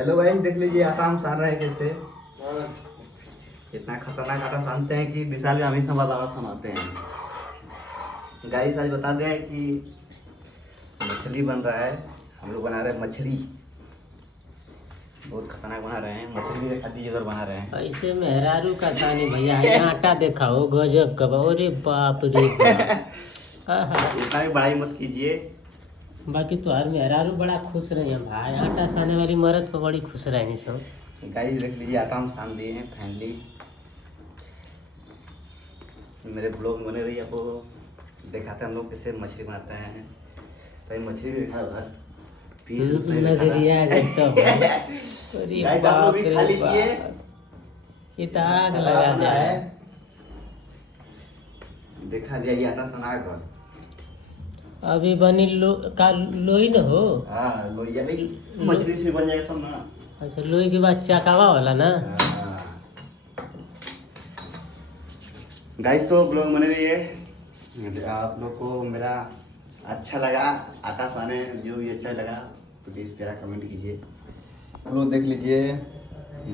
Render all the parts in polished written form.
Hello guys, देख लीजिए आटा हम सान रहे हैं कैसे। इतना खतरनाक आटा सानते हैं कि विशाल में हमेशा वाला आटा सानते हैं। गाइस आज बता दें कि मछली बन रहा है, हम लोग बना रहे हैं मछली। बहुत खतरनाक बना रहे हैं मछली, देखा दीजिए इधर बना रहे हैं। ऐसे मेहरारू का सानी भैया यहाँ आटा दिखाओ गजब का बा। अरे बाप रे बाप। आहा। इतना भी बड़ाई मत कीजिए। बाकी तो हर मेहरारू बड़ा खुश रही है भाई, आटा साने वाली मर्द पर बड़ी खुश रही सब। गाइस देख लीजिए आटा हम सान दिए हैं फाइनली। मेरे ब्लॉग बने रही, आपको दिखाते हैं हम लोग कैसे मछली बनाते हैं। तो मछली भी दिखा उधर पीस नजरिया जब अरे गाइस आप लोग भी खा लीजिए। ये तो आग लगा जाए। देखा लिया ये आटा सना कर। अभी बनी लोई न हो। हाँ लोहिया भाई, मछली से बन जाएगा तब ना। अच्छा लोई के बाद चकावा वाला ना। गाइस तो ब्लॉग बने रही है। आप लोग को मेरा अच्छा लगा आटा साने, जो भी अच्छा लगा प्लीज़ प्यारा कमेंट कीजिए। आप लोग देख लीजिए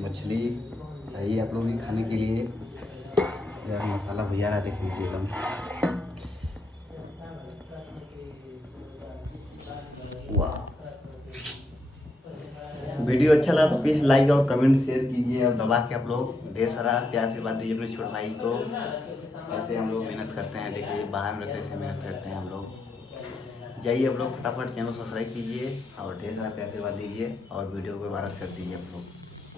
मछली आइए आप लोग भी खाने के लिए। मसाला भुजा रहा देख लीजिए एकदम। वाह, वीडियो अच्छा लगा तो प्लीज़ लाइक और कमेंट शेयर कीजिए और दबा के आप लोग ढेर सारा प्यार से बात दीजिए अपने छोटे भाई को। ऐसे हम लोग मेहनत करते हैं, देखिए बाहर में रहते ऐसे मेहनत करते हैं हम लोग। जाइए आप लोग फटाफट चैनल सब्सक्राइब कीजिए और ढेर सारा प्यार से बात दीजिए और वीडियो को वायरल कर दीजिए आप लोग।